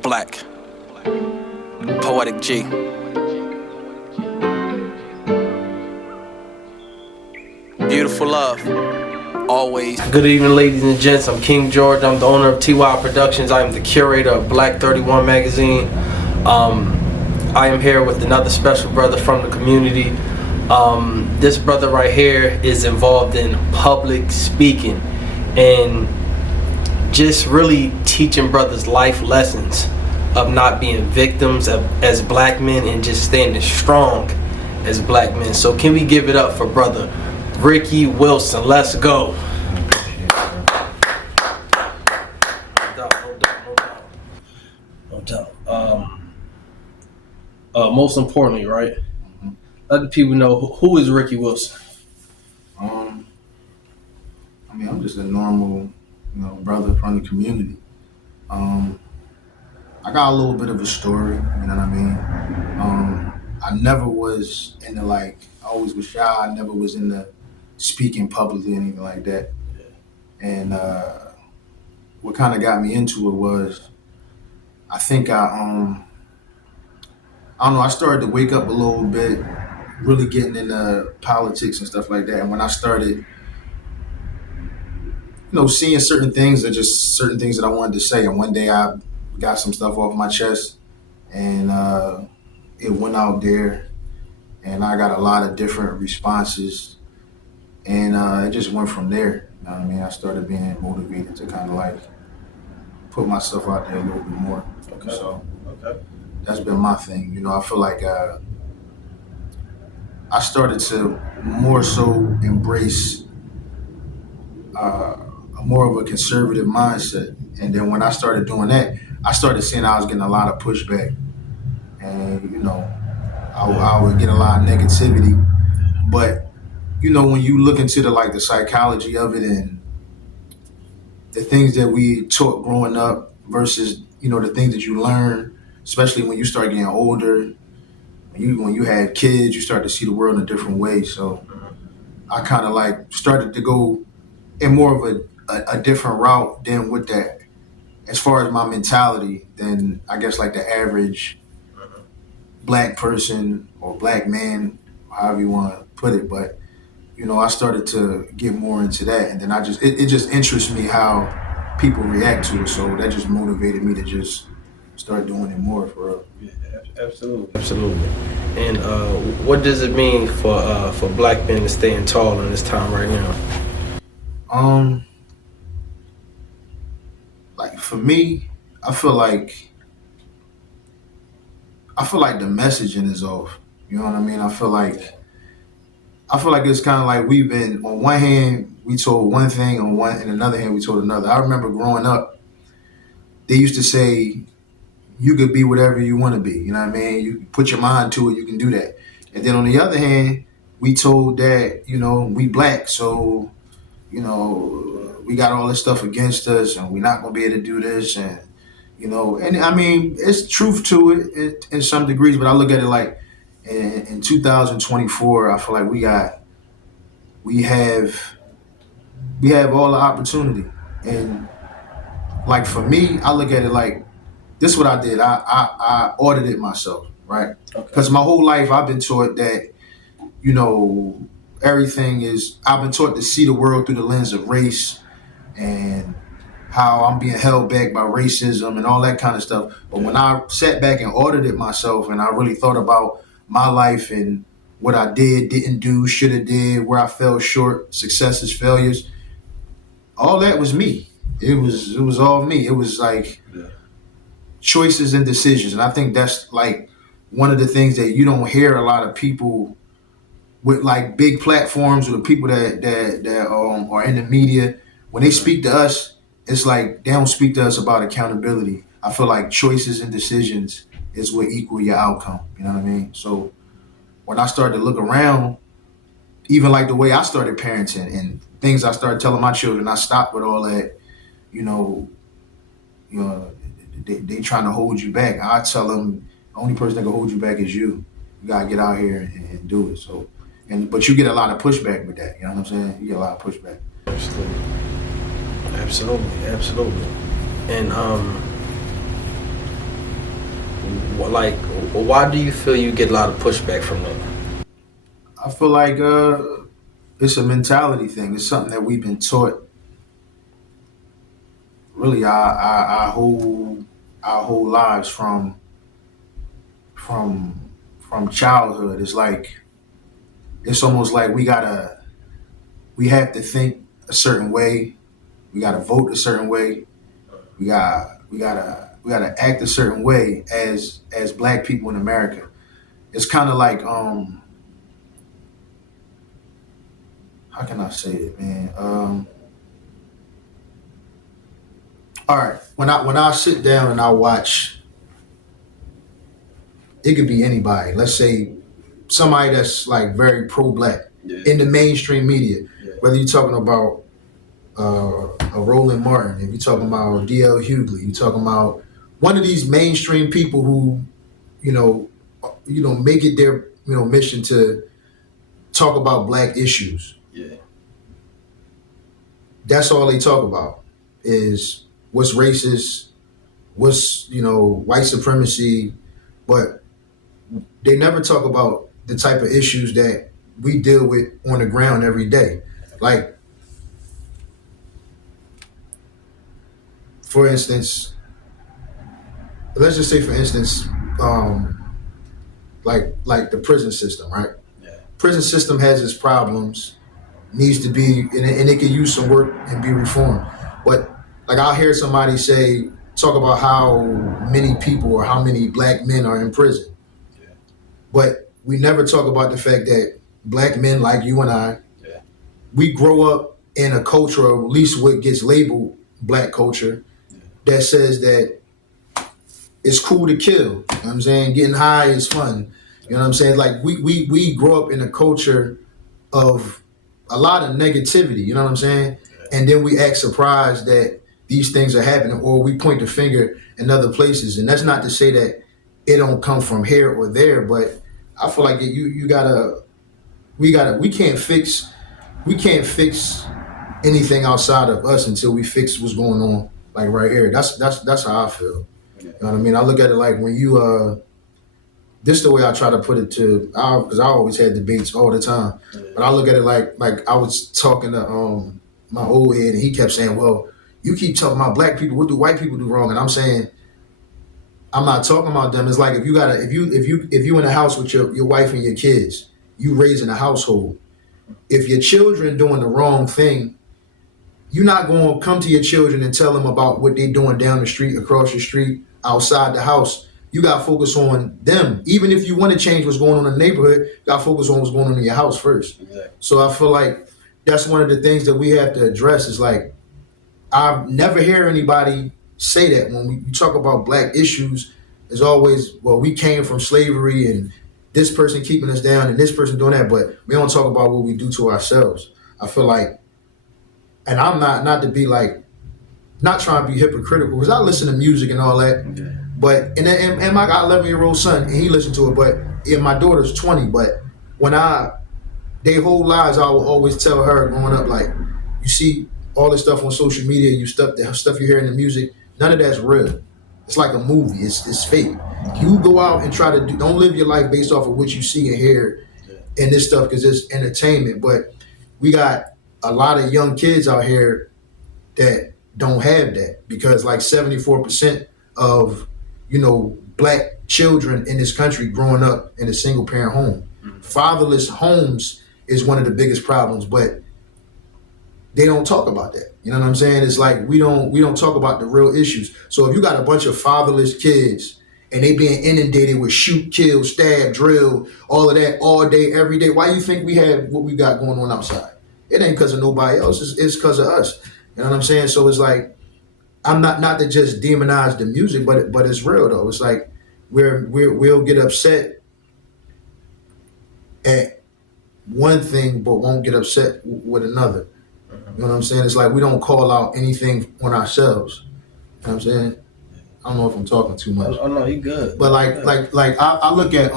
Black, Poetic G. Beautiful love, always. Good evening, ladies and gents. I'm King George. I'm the owner of T.Y.I Productions. I am the curator of Black 31 magazine. I am here with another special brother from the community. This brother right here is involved in public speaking and just really teaching brothers life lessons of not being victims as black men and just standing strong as black men. So can we give it up for brother Ricky Wilson? Let's go. No doubt. Most importantly, right? Let the people know who is Ricky Wilson. I'm just a normal, brother from the community. I got a little bit of a story, you know what I mean? I never was into I always was shy. I never was into speaking publicly, anything like that. And what kind of got me into it was, I think I don't know, I started to wake up a little bit, really getting into politics and stuff like that. And when I started, seeing certain things are just certain things that I wanted to say. And one day I got some stuff off my chest and it went out there and I got a lot of different responses and it just went from there. You know what I mean? I started being motivated to kind of put myself out there a little bit more. Okay. So Okay. that's been my thing. I feel like I started to more so embrace more of a conservative mindset. And then when I started doing that, I started seeing I was getting a lot of pushback. And, I would get a lot of negativity. But, when you look into the psychology of it and the things that we taught growing up versus, the things that you learn, especially when you start getting older, when you have kids, you start to see the world in a different way. So I kind of started to go in more of a different route than with that, as far as my mentality, than I guess the average black person or black man, however you want to put it. But I started to get more into that, and then it just interests me how people react to it. So that just motivated me to just start doing it more for real. Yeah, absolutely. And what does it mean for black men to staying tall in this time right now? For me, I feel like the messaging is off. You know what I mean? I feel like it's kind of we've been, on one hand we told one thing, and another hand we told another. I remember growing up, they used to say you could be whatever you want to be. You know what I mean? You put your mind to it, you can do that. And then on the other hand, we told that we black, so we got all this stuff against us, and we're not gonna be able to do this, and and I mean, it's truth to it in some degrees, but I look at it in 2024, I feel like we have all the opportunity. And for me, I look at it this is what I did. I audited myself, right? Because my whole life I've been taught that, everything is, I've been taught to see the world through the lens of race and how I'm being held back by racism and all that kind of stuff. But when I sat back and audited myself and I really thought about my life and what I did, didn't do, should have did, where I fell short, successes, failures, all that was me. It was all me. It was choices and decisions. And I think that's one of the things that you don't hear a lot of people with big platforms, or the people that are in the media. When they speak to us, it's they don't speak to us about accountability. I feel like choices and decisions is what equal your outcome. You know what I mean? So when I started to look around, even the way I started parenting and things I started telling my children, I stopped with all that. You know, they trying to hold you back. I tell them the only person that can hold you back is you. You gotta get out here and do it. So, but you get a lot of pushback with that. You know what I'm saying? You get a lot of pushback. Absolutely. Absolutely, absolutely. And like, why do you feel you get a lot of pushback from them? I feel like it's a mentality thing. It's something that we've been taught really our whole lives from from childhood. It's like it's almost like we have to think a certain way. We gotta vote a certain way. We gotta act a certain way as black people in America. It's kind of like how can I say it, man? All right, when I sit down and I watch, it could be anybody. Let's say somebody that's like very pro-black in the mainstream media. Whether you're talking about a Roland Martin, if you're talking about D.L. Hughley, you're talking about one of these mainstream people who you know make it their mission to talk about black issues. Yeah. That's all they talk about is what's racist, what's white supremacy, but they never talk about the type of issues that we deal with on the ground every day. Like, for instance, let's just say, for instance, like the prison system, right? Yeah. Prison system has its problems, needs to be, and it can use some work and be reformed. But like I'll hear somebody talk about how many people or how many black men are in prison. Yeah. But we never talk about the fact that black men like you and I, we grow up in a culture, or at least what gets labeled black culture, that says that it's cool to kill. You know what I'm saying? Getting high is fun. You know what I'm saying? Like we grow up in a culture of a lot of negativity, you know what I'm saying? And then we act surprised that these things are happening, or we point the finger in other places. And that's not to say that it don't come from here or there, but I feel like we can't fix anything outside of us until we fix what's going on, like right here. That's how I feel. You know what I mean? I look at it like when you this is the way I try to put it because I always had debates all the time. But I look at it like I was talking to my old head, and he kept saying, "Well, you keep talking about black people. What do white people do wrong?" And I'm saying, I'm not talking about them. It's like if you in a house with your wife and your kids, you raising a household. If your children doing the wrong thing, you're not going to come to your children and tell them about what they're doing down the street, across the street, outside the house. You got to focus on them. Even if you want to change what's going on in the neighborhood, you got to focus on what's going on in your house first. Exactly. So I feel like that's one of the things that we have to address is like, I never hear anybody say that when we talk about black issues. It's always, well, we came from slavery and this person keeping us down and this person doing that, but we don't talk about what we do to ourselves. I feel like, and I'm not to be like, not trying to be hypocritical, because I listen to music and all that. Okay. But and my 11-year-old son, and he listened to it. But my daughter's 20. But their whole lives, I will always tell her growing up, like, you see all this stuff on social media, the stuff you hear in the music, none of that's real. It's like a movie. It's fake. You go out and try to don't live your life based off of what you see and hear and this stuff, because it's entertainment. But we got a lot of young kids out here that don't have that, because like 74% of black children in this country growing up in a single parent home. Mm-hmm. Fatherless homes is one of the biggest problems, but they don't talk about that. You know what I'm saying? It's like we don't talk about the real issues. So if you got a bunch of fatherless kids and they being inundated with shoot, kill, stab, drill, all of that all day, every day, why do you think we have what we got going on outside? It ain't because of nobody else. It's because of us. You know what I'm saying? So it's like, I'm not to just demonize the music, but it's real though. It's like we'll get upset at one thing, but won't get upset with another. You know what I'm saying? It's like we don't call out anything on ourselves. You know what I'm saying? I don't know if I'm talking too much. Oh no, you good. But I look at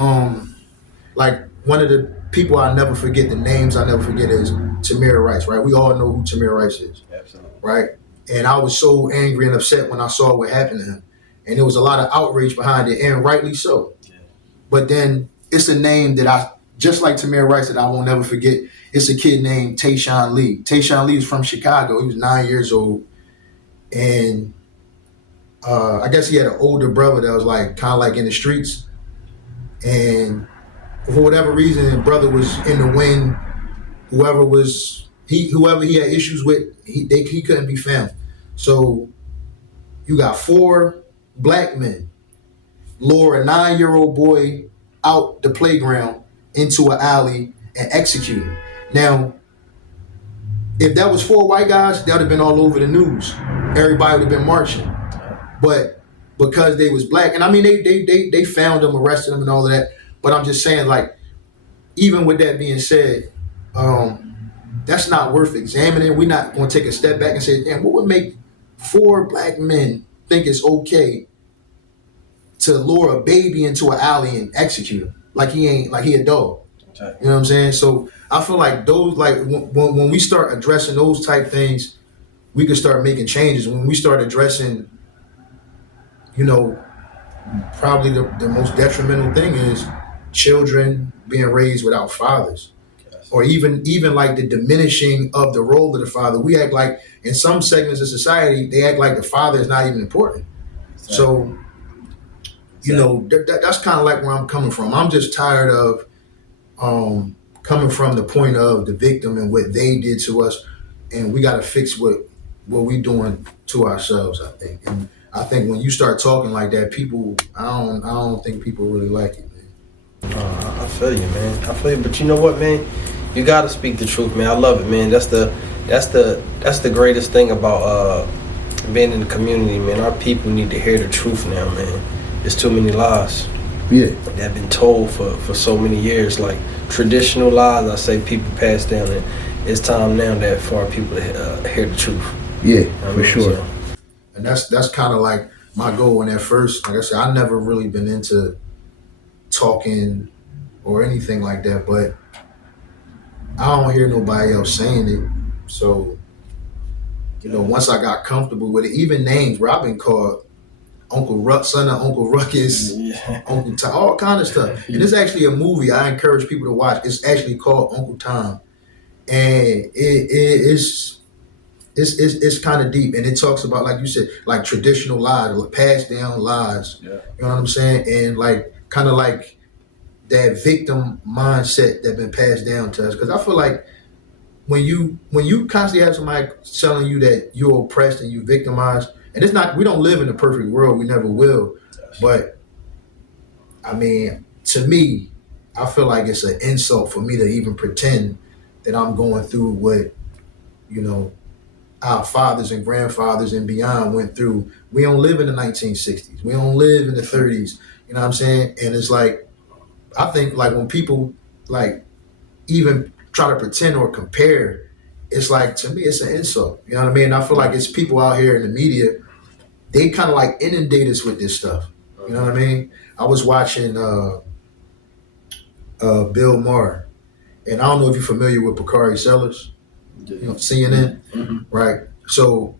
like one of the people I never forget, the names I never forget is Tamir Rice, right? We all know who Tamir Rice is. Absolutely. Right? And I was so angry and upset when I saw what happened to him. And there was a lot of outrage behind it, and rightly so. Yeah. But then it's a name that I, just like Tamir Rice, that I won't never forget. It's a kid named Tayshawn Lee. Tayshawn Lee is from Chicago. He was 9 years old. And I guess he had an older brother that was like kind of like in the streets. And for whatever reason, his brother was in the wind. Whoever he had issues with, he couldn't be found. So you got 4 black men lure a 9-year-old boy out the playground into an alley and execute him. Now, if that was 4 white guys, that would have been all over the news. Everybody would have been marching. But because they was black, and I mean they found them, arrested them, and all of that. But I'm just saying, like, even with that being said, that's not worth examining. We're not going to take a step back and say, damn, what would make 4 black men think it's okay to lure a baby into an alley and execute him like he a dog? Okay. You know what I'm saying? So I feel like those, like when we start addressing those type things, we can start making changes. When we start addressing, you know, probably the most detrimental thing is children being raised without fathers. Or even like the diminishing of the role of the father. We act like, in some segments of society, they act like the father is not even important. Exactly. So, you know, that's kind of like where I'm coming from. I'm just tired of coming from the point of the victim and what they did to us, and we got to fix what we doing to ourselves, I think. And I think when you start talking like that, people, I don't think people really like it, man. I feel you, man. I feel you, but you know what, man? You gotta speak the truth, man. I love it, man. That's the greatest thing about being in the community, man. Our people need to hear the truth now, man. There's too many lies. Yeah. That have been told for so many years, like traditional lies. I say people pass down, and it's time now that for our people to hear the truth. Yeah, you know for sure. So, and that's kind of like my goal. And at first, like I said, I never really been into talking or anything like that, but I don't hear nobody else saying it. So, you know, once I got comfortable with it, even names where I've been called Uncle Ruck, son of Uncle Ruckus, Uncle Tom, all kind of stuff. And it's actually a movie I encourage people to watch. It's actually called Uncle Tom. And it's kind of deep. And it talks about, like you said, like traditional lies, passed down lies. Yeah. You know what I'm saying? And like, kind of like that victim mindset that been passed down to us. Because I feel like when you constantly have somebody telling you that you're oppressed and you victimized, and it's not, we don't live in a perfect world, we never will. But I mean, to me, I feel like it's an insult for me to even pretend that I'm going through what, you know, our fathers and grandfathers and beyond went through. We don't live in the 1960s. We don't live in the 30s. You know what I'm saying? And it's like, I think like when people like even try to pretend or compare, it's like, to me, it's an insult. You know what I mean? I feel like it's people out here in the media, they kind of like inundate us with this stuff. You know what I mean? I was watching Bill Maher, and I don't know if you're familiar with Bakari Sellers, you know, CNN, right? So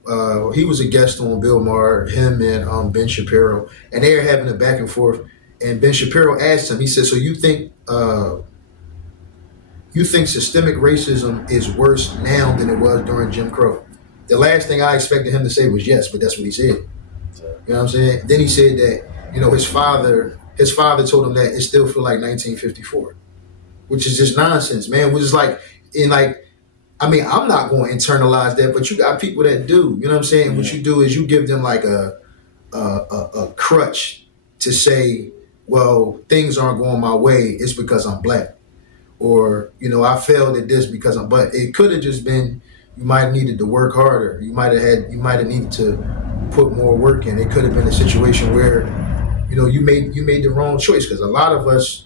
he was a guest on Bill Maher, him and Ben Shapiro, and they were having a back and forth. And Ben Shapiro asked him, he said, so you think systemic racism is worse now than it was during Jim Crow? The last thing I expected him to say was yes, but that's what he said. You know what I'm saying? Then he said that, you know, his father told him that it still feel like 1954, which is just nonsense, man. Which is like, I mean, I'm not going to internalize that, but you got people that do. You know what I'm saying? Yeah. What you do is you give them like a crutch to say, well, things aren't going my way, it's because I'm black. Or, you know, I failed at this because but it could have just been, you might have needed to work harder. You might have needed to put more work in. It could have been a situation where, you know, you made the wrong choice. Because a lot of us,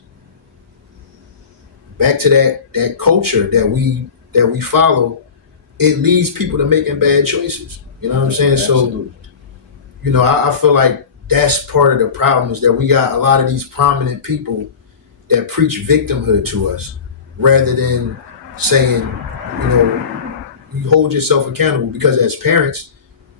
back to that culture that we follow, it leads people to making bad choices. You know what I'm saying? Absolutely. So, you know, I feel like that's part of the problem, is that we got a lot of these prominent people that preach victimhood to us rather than saying, you know, you hold yourself accountable. Because as parents,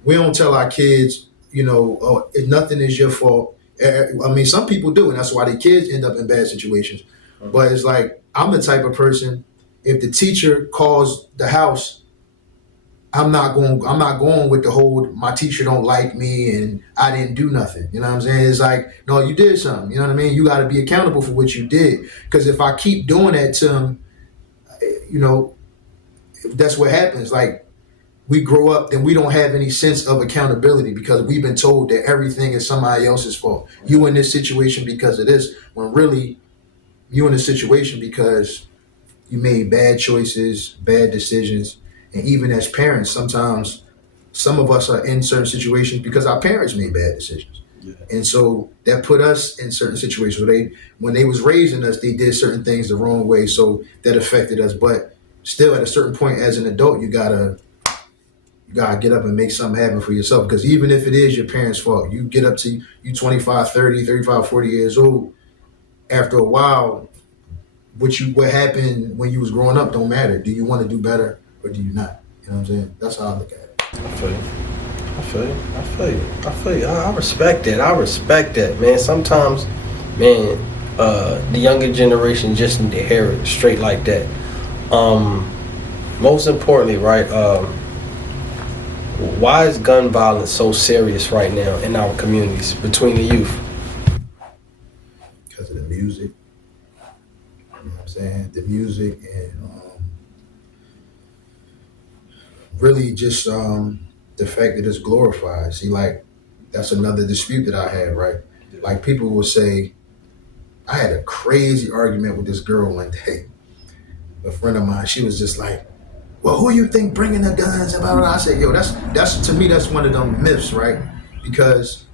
We don't tell our kids, oh, nothing is your fault. I mean, some people do, and that's why their kids end up in bad situations. But it's like I'm the type of person. If the teacher calls the house, I'm not going. I'm not going with the whole my teacher don't like me and I didn't do nothing. You know what I'm saying? It's like no, you did something. You know what I mean? You got to be accountable for what you did. Because if I keep doing that to them, you know, that's what happens. Like we grow up, then we don't have any sense of accountability because we've been told that everything is somebody else's fault. You in this situation because of this, when really you in a situation because you made bad choices, bad decisions, and even as parents, sometimes some of us are in certain situations because our parents made bad decisions. Yeah. And so that put us in certain situations where when they was raising us, they did certain things the wrong way, so that affected us. But still, at a certain point, as an adult, you gotta get up and make something happen for yourself. Because even if it is your parents' fault, you get up to you 25, 30, 35, 40 years old. After a while, what happened when you was growing up don't matter. Do you want to do better or do you not? You know what I'm saying? That's how I look at it. I feel you. I feel you. I feel you. I feel you. I respect that. I respect that, man. Sometimes, man, the younger generation just need to hear it straight like that. Most importantly, right? Why is gun violence so serious right now in our communities between the youth? Because of the music. You know what I'm saying? The music and really just the fact that it's glorified. See, like, that's another dispute that I had, right? Like, people will say, I had a crazy argument with this girl one day. A friend of mine, she was just like, well, who you think bringing the guns and blah, blah, blah. I said, yo, that's to me, that's one of them myths, right? Because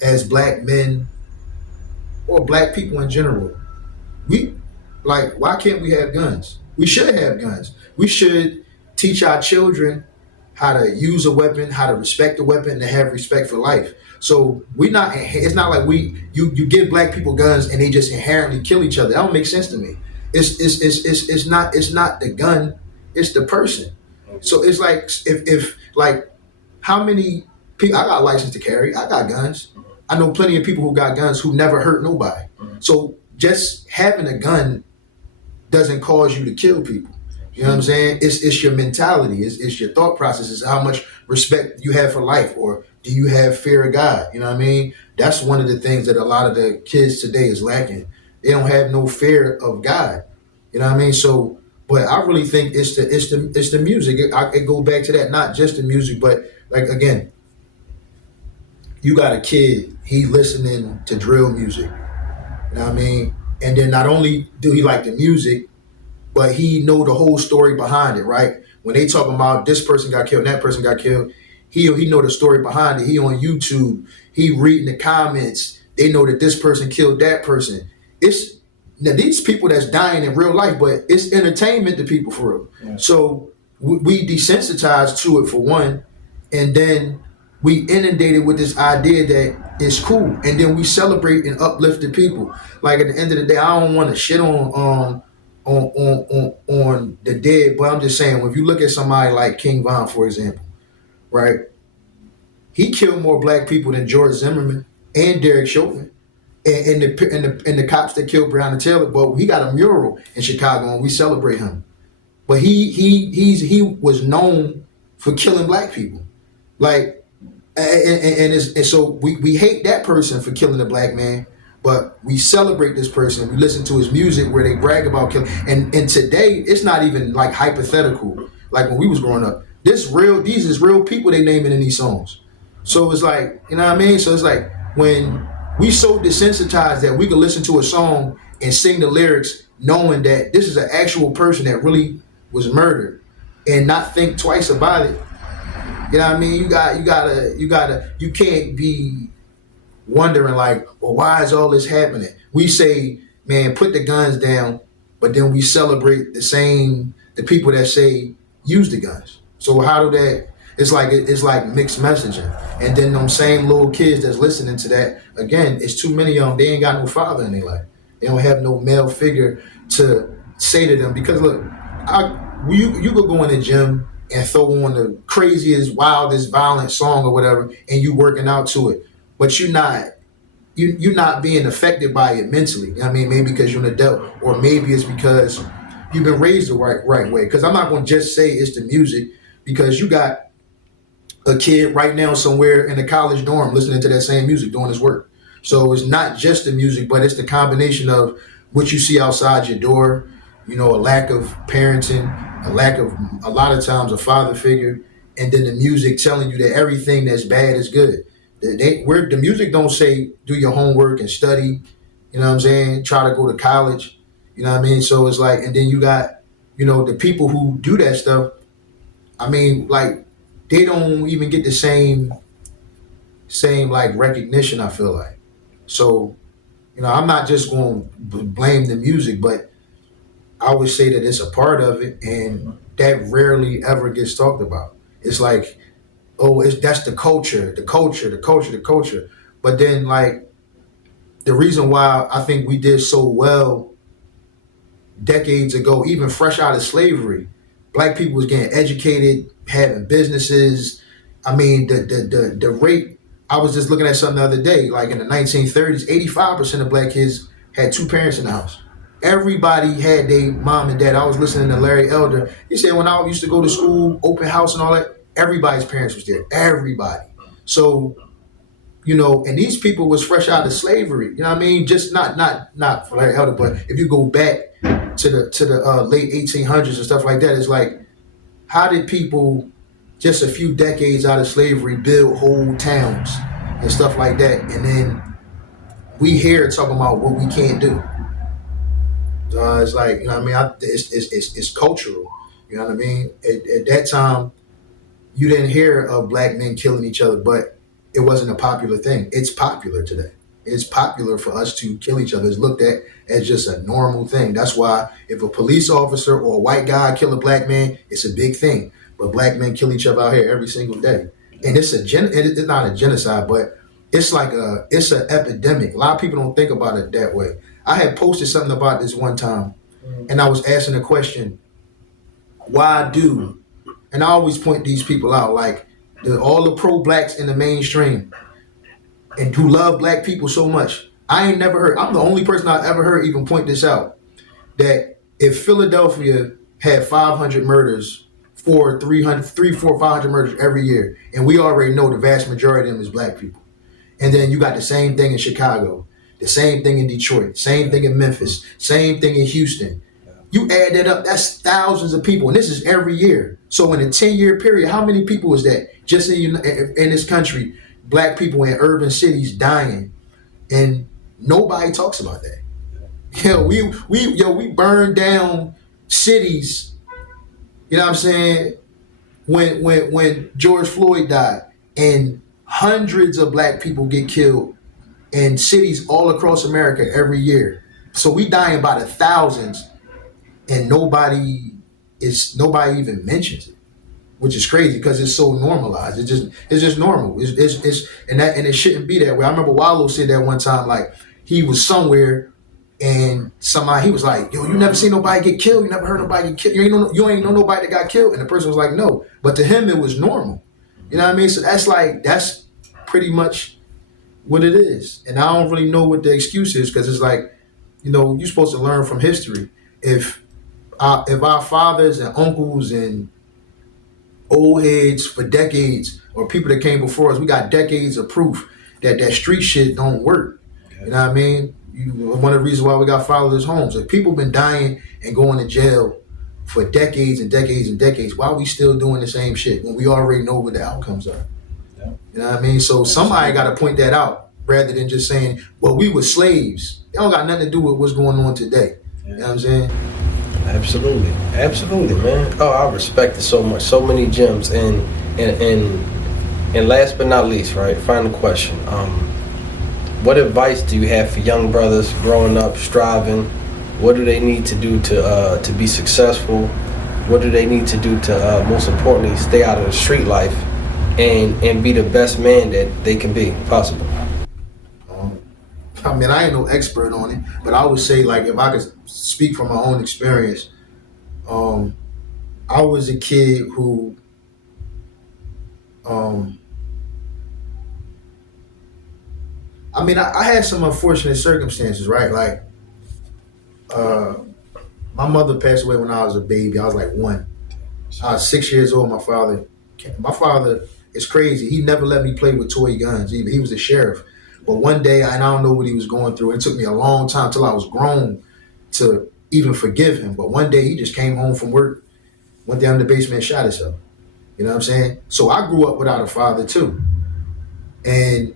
as black men or black people in general, we like, why can't we have guns? We should have guns. We should teach our children how to use a weapon, how to respect the weapon, and have respect for life. So it's not like you give black people guns and they just inherently kill each other. That don't make sense to me. It's not the gun, it's the person. So it's like if like how many people I got a license to carry, I got guns. I know plenty of people who got guns who never hurt nobody. So just having a gun doesn't cause you to kill people. You know what I'm saying? It's your mentality. It's your thought process. It's how much respect you have for life, or do you have fear of God? You know what I mean? That's one of the things that a lot of the kids today is lacking. They don't have no fear of God. You know what I mean? So, but I really think it's the music. It go back to that, not just the music, but like again, you got a kid. He listening to drill music. You know what I mean? And then not only do he like the music, but he know the whole story behind it, right? When they talking about this person got killed, that person got killed, he know the story behind it. He on YouTube, he reading the comments. They know that this person killed that person. It's now these people that's dying in real life, but it's entertainment to people for real. Yeah. So we desensitized to it for one, and then we inundated with this idea that it's cool, and then we celebrate and uplift the people. Like at the end of the day, I don't want to shit on the dead, but I'm just saying, if you look at somebody like King Von, for example, right? He killed more black people than George Zimmerman and Derek Chauvin and the cops that killed Breonna Taylor. But he got a mural in Chicago and we celebrate him. But he was known for killing black people. Like and so we hate that person for killing a black man. But we celebrate this person. We listen to his music where they brag about killing. And today, it's not even like hypothetical. Like when we was growing up, these is real people they naming in these songs. So it's like, you know what I mean? So it's like when we so desensitized that we can listen to a song and sing the lyrics knowing that this is an actual person that really was murdered and not think twice about it. You know what I mean? You can't be wondering like, well, why is all this happening? We say, man, put the guns down, but then we celebrate the people that say use the guns. So how do that? It's like mixed messaging. And then them same little kids that's listening to that, again, it's too many of them. They ain't got no father in their life. They don't have no male figure to say to them. Because look, you could go in the gym and throw on the craziest, wildest, violent song or whatever, and you working out to it, but you're not being affected by it mentally. You know what I mean, maybe because you're an adult, or maybe it's because you've been raised the right way. Because I'm not going to just say it's the music, because you got a kid right now somewhere in a college dorm listening to that same music doing his work. So it's not just the music, but it's the combination of what you see outside your door, a lack of parenting, a lack of, a lot of times, a father figure, and then the music telling you that everything that's bad is good. Where the music don't say do your homework and study, you know what I'm saying? Try to go to college, you know what I mean? So it's like, and then you got, the people who do that stuff. I mean, like, they don't even get the same like recognition, I feel like. So, I'm not just going to blame the music, but I would say that it's a part of it, and that rarely ever gets talked about. It's like, oh, that's the culture, the culture, the culture, the culture. But then, like, the reason why I think we did so well decades ago, even fresh out of slavery, black people was getting educated, having businesses. I mean, the rate. I was just looking at something the other day. Like in the 1930s, 85% of black kids had two parents in the house. Everybody had their mom and dad. I was listening to Larry Elder. He said when I used to go to school, open house and all that, everybody's parents was there. Everybody. So, and these people was fresh out of slavery. You know what I mean? Just not for Larry Elder, but if you go back to the late 1800s and stuff like that, it's like, how did people just a few decades out of slavery build whole towns and stuff like that, and then we here talking about what we can't do? It's like, what I mean, it's cultural. You know what I mean? At that time, you didn't hear of black men killing each other, but it wasn't a popular thing. It's popular today. It's popular for us to kill each other. It's looked at as just a normal thing. That's why if a police officer or a white guy kill a black man, it's a big thing. But black men kill each other out here every single day. And it's not a genocide, but it's an epidemic. A lot of people don't think about it that way. I had posted something about this one time, and I was asking the question, why do, and I always point these people out, like all the pro-blacks in the mainstream and who love black people so much. I ain't never heard, I'm the only person I've ever heard even point this out, that if Philadelphia had 500 murders, 500 murders every year, and we already know the vast majority of them is black people. And then you got the same thing in Chicago, the same thing in Detroit, same thing in Memphis, same thing in Houston. You add that up, that's thousands of people, and this is every year. So in a 10-year period, how many people is that just in this country? Black people in urban cities dying, and nobody talks about that. We burned down cities. You know what I'm saying? When George Floyd died, and hundreds of black people get killed in cities all across America every year. So we dying by the thousands, and nobody even mentions it, which is crazy because it's so normalized. It's just normal. It's and it shouldn't be that way. I remember Wallow said that one time, like he was somewhere and somebody, he was like, "Yo, you never seen nobody get killed? You never heard nobody get killed? You ain't know nobody that got killed?" And the person was like, "No," but to him it was normal. You know what I mean? So that's pretty much what it is. And I don't really know what the excuse is, because it's like, you're supposed to learn from history. If our fathers and uncles and old heads for decades, or people that came before us, we got decades of proof that street shit don't work. Okay. You know what I mean? One of the reasons why we got fatherless homes. If people been dying and going to jail for decades and decades and decades, why are we still doing the same shit when we already know what the outcomes are? Yeah. You know what I mean? So somebody got to point that out, rather than just saying, well, we were slaves. It don't got nothing to do with what's going on today. Yeah. You know what I'm saying? Absolutely, man. Oh, I respect it so much. So many gems, and last but not least, right? Final question. What advice do you have for young brothers growing up, striving? What do they need to do to be successful? What do they need to do to, most importantly, stay out of the street life and be the best man that they can be possible? I mean, I ain't no expert on it, but I would say, like, if I could speak from my own experience, I was a kid who, um, I mean, I had some unfortunate circumstances, right? Like, uh, my mother passed away when I was a baby. I was like one. I was 6 years old. My father is crazy. He never let me play with toy guns. Either. He was a sheriff. But one day, and I don't know what he was going through. It took me a long time till I was grown to even forgive him. But one day, he just came home from work, went down in the basement, and shot himself. You know what I'm saying? So I grew up without a father too, and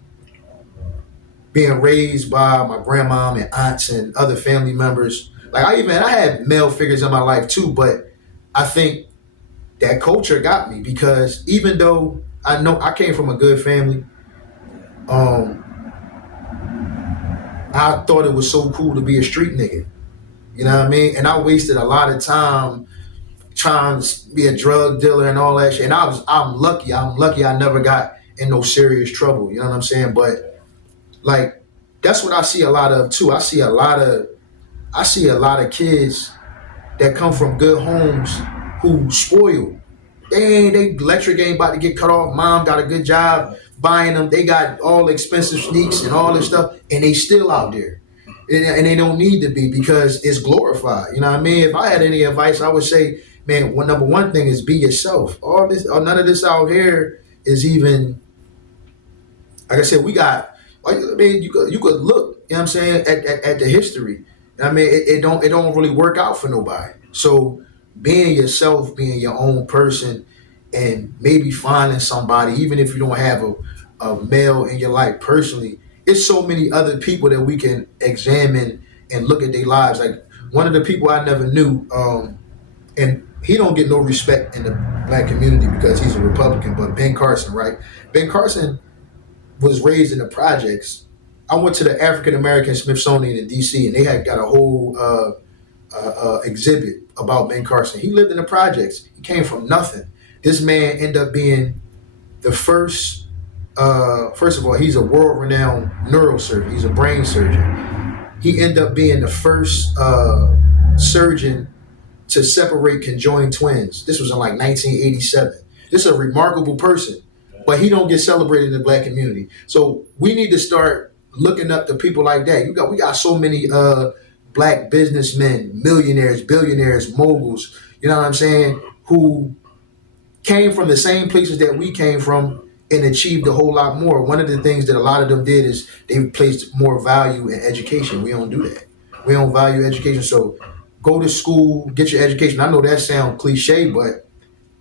being raised by my grandmom and aunts and other family members. Like I had male figures in my life too, but I think that culture got me because even though I know I came from a good family, um, I thought it was so cool to be a street nigga. You know what I mean? And I wasted a lot of time trying to be a drug dealer and all that shit. And I'm lucky. I'm lucky I never got in no serious trouble. You know what I'm saying? But like that's what I see a lot of too. I see a lot of kids that come from good homes who spoiled. They electric ain't about to get cut off. Mom got a good job buying them. They got all expensive sneaks and all this stuff, and they still out there. And they don't need to be because it's glorified. You know what I mean? If I had any advice, I would say, man, number one thing is be yourself. All this, none of this out here is even like I said, we got. I mean, you could look. You know what I'm saying at the history. I mean, it don't really work out for nobody. So being yourself, being your own person, and maybe finding somebody, even if you don't have a male in your life personally, it's so many other people that we can examine and look at their lives. Like one of the people I never knew, and he don't get no respect in the black community because he's a Republican, but Ben Carson, right? Ben Carson was raised in the projects. I went to the African American Smithsonian in D.C. and they had got a whole exhibit about Ben Carson. He lived in the projects. He came from nothing. This man ended up being the first. First of all, he's a world-renowned neurosurgeon. He's a brain surgeon. He ended up being the first surgeon to separate conjoined twins. This was in like 1987. This is a remarkable person, but he don't get celebrated in the black community. So we need to start looking up to people like that. We got so many black businessmen, millionaires, billionaires, moguls. You know what I'm saying? Who came from the same places that we came from and achieved a whole lot more. One of the things that a lot of them did is they placed more value in education. We don't do that. We don't value education. So go to school, get your education. I know that sounds cliche, but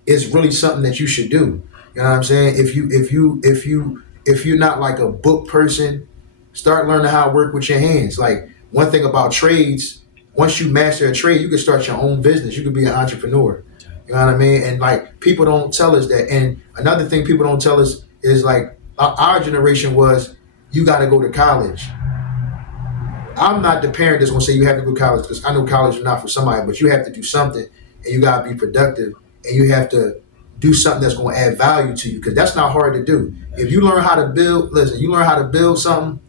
it's really something that you should do. You know what I'm saying? If you're not like a book person, start learning how to work with your hands. Like one thing about trades, once you master a trade, you can start your own business. You can be an entrepreneur. You know what I mean? And like people don't tell us that. And another thing people don't tell us is like our generation was you got to go to college. I'm not the parent that's gonna say you have to go to college because I know college is not for somebody, but you have to do something and you gotta be productive and you have to do something that's gonna add value to you because that's not hard to do. If you learn how to build, listen, you learn how to build something.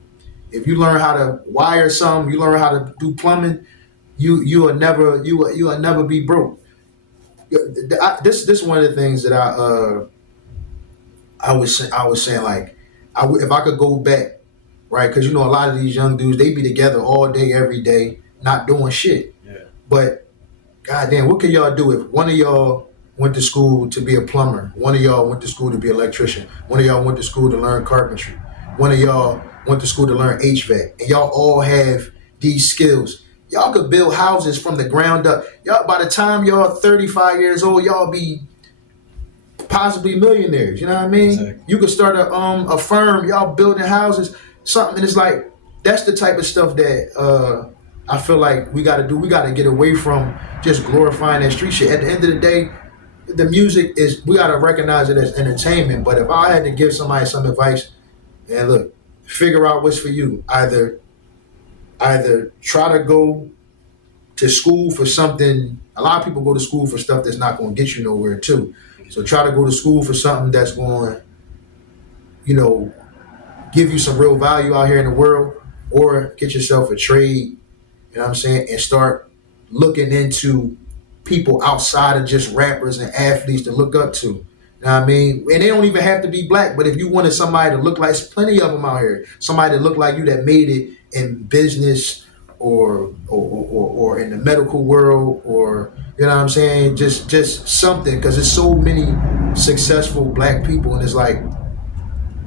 If you learn how to wire something, you learn how to do plumbing. You will never be broke. This is one of the things that I was saying like if I could go back, right? Because a lot of these young dudes they be together all day every day not doing shit. Yeah. But goddamn, what could y'all do if one of y'all went to school to be a plumber, one of y'all went to school to be an electrician, one of y'all went to school to learn carpentry, one of y'all went to school to learn HVAC, and y'all all have these skills. Y'all could build houses from the ground up. Y'all, by the time y'all 35 years old, y'all be possibly millionaires. You know what I mean? Exactly. You could start a firm. Y'all building houses, something. And it's like that's the type of stuff that I feel like we got to do. We got to get away from just glorifying that street shit. At the end of the day, the music is we got to recognize it as entertainment. But if I had to give somebody some advice, and look, figure out what's for you. Either try to go to school for something. A lot of people go to school for stuff that's not going to get you nowhere too. So try to go to school for something that's going, give you some real value out here in the world, or get yourself a trade. You know what I'm saying, and start looking into people outside of just rappers and athletes to look up to. You know what I mean? And they don't even have to be black, but if you wanted somebody to look like, there's plenty of them out here. Somebody to look like you that made it in business or in the medical world, or you know what I'm saying? Just something, because there's so many successful black people, and it's like,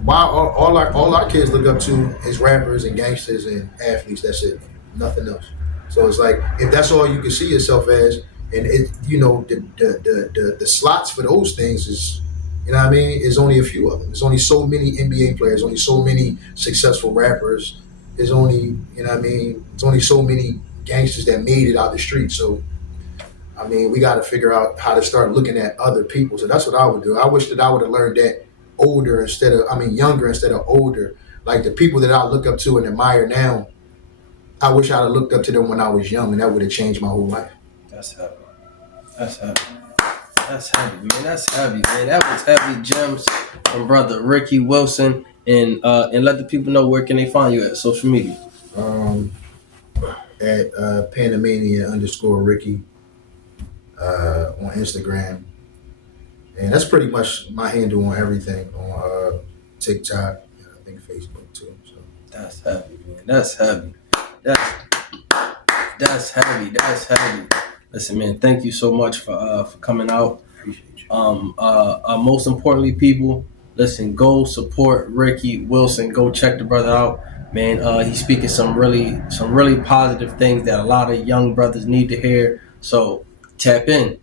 why all our kids look up to is rappers and gangsters and athletes. That's it, nothing else. So it's like, if that's all you can see yourself as, and it, the slots for those things is, you know what I mean, is only a few of them. There's only so many NBA players, only so many successful rappers. There's only, you know what I mean, there's only so many gangsters that made it out the street. So I mean, we got to figure out how to start looking at other people. So that's what I would do. I wish that I would have learned that younger instead of older. Like the people that I look up to and admire now, I wish I'd have looked up to them when I was young, and that would have changed my whole life. That's heavy. That's heavy. That's heavy, man. That's heavy, man. That was heavy gems from brother Ricky Wilson. And let the people know, where can they find you at social media? At Panamania_Ricky on Instagram. And that's pretty much my handle on everything, on TikTok, and I think Facebook too. So That's heavy, man. That's heavy. That's heavy. That's heavy. Listen, man, thank you so much for coming out. appreciate you. Most importantly, people, listen, go support Ricky Wilson. Go check the brother out. Man, he's speaking some really positive things that a lot of young brothers need to hear. So tap in.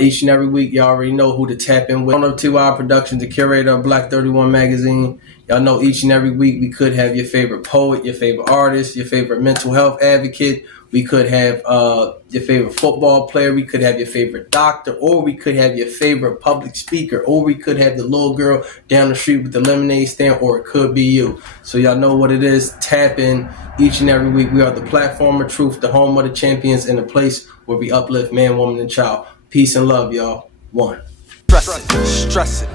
Each and every week, y'all already know who to tap in with. Owner of T.Y.I Productions, the curator of B.L.A.C.K 31 magazine. Y'all know each and every week we could have your favorite poet, your favorite artist, your favorite mental health advocate. We could have your favorite football player. We could have your favorite doctor, or we could have your favorite public speaker, or we could have the little girl down the street with the lemonade stand, or it could be you. So y'all know what it is. Tap in each and every week. We are the platform of truth, the home of the champions, and the place where we uplift man, woman, and child. Peace and love, y'all. One. Stress it.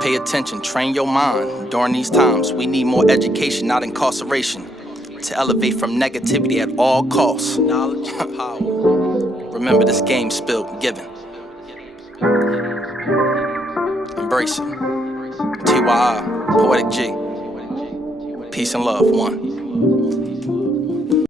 Pay attention, train your mind. During these times, we need more education, not incarceration. To elevate from negativity at all costs. Knowledge and power. Remember, this game's spilled, given. Embrace it. T.Y.I, Poetic G. Peace and love. One.